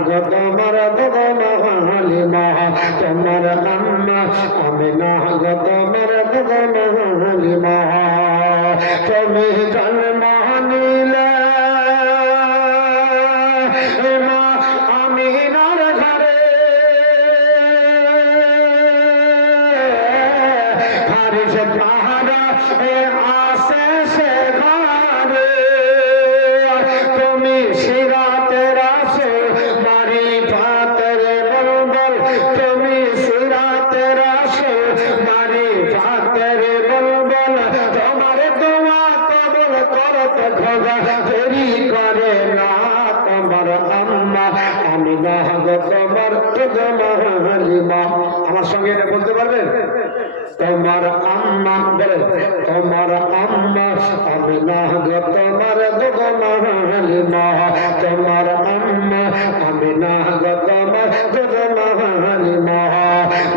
গো তোমার দোদমা হালিমা তোমার আম্মা আমি না গো তোমার দোদমা হালিমা তুমি জন্ম আমার সঙ্গে এটা বলতে পারবেন? তোমার আম্মা বলে তোমার আম্মা আমি না গো তোমার হালিমা, তোমার আম্মা আমি না গো তোমার হালিমা।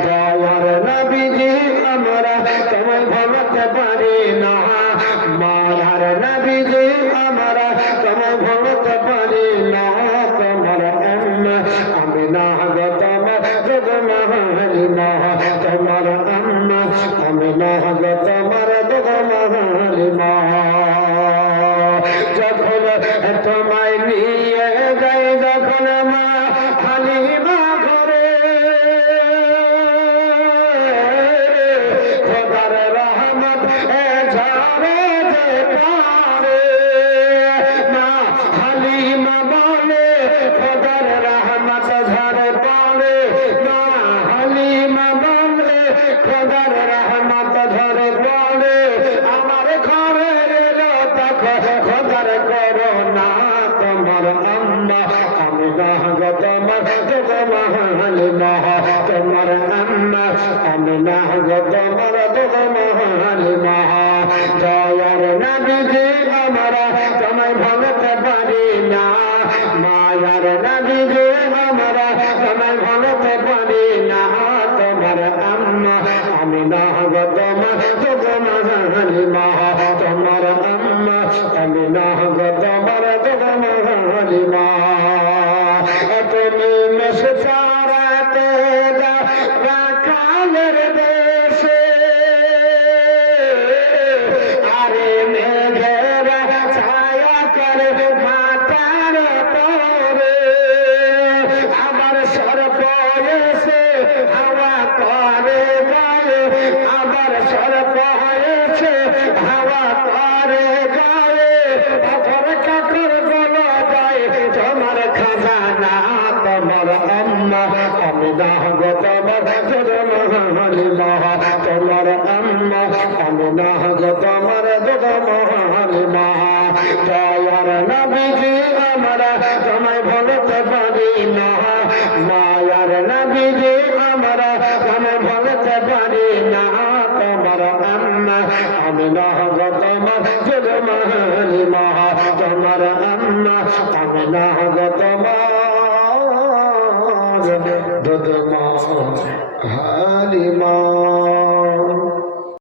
দয়ার নবীজি আমরা পারি না। মায়ার নবীজি আমরা পারি না। তোমার আম্মা আমি না তোমার তোমার আম্মা আমি না গো তোমার খোদার রহমত ঝরে পড়ে আমার ঘরে এলো তখন খোদার করো না তোমার আম্মা আমি না গো তোমার তোমার হালিমা তোমার আম্মা আমি না গো তোমার তোমার হালিমা দয়ার নবীজি আমরা তোমায় ভাঙতে আম্মা আমি না গো তোমার তোমার হালিমা তোমার আমি না তোমার তোমার তোমার আম্মা আমি না গো তোমার জনম মহান তোমার আম্মা আমি না গো তোমার জনম হালিমা, তোমার আম্মা আমি না গো তোমার দদমা হালিমা।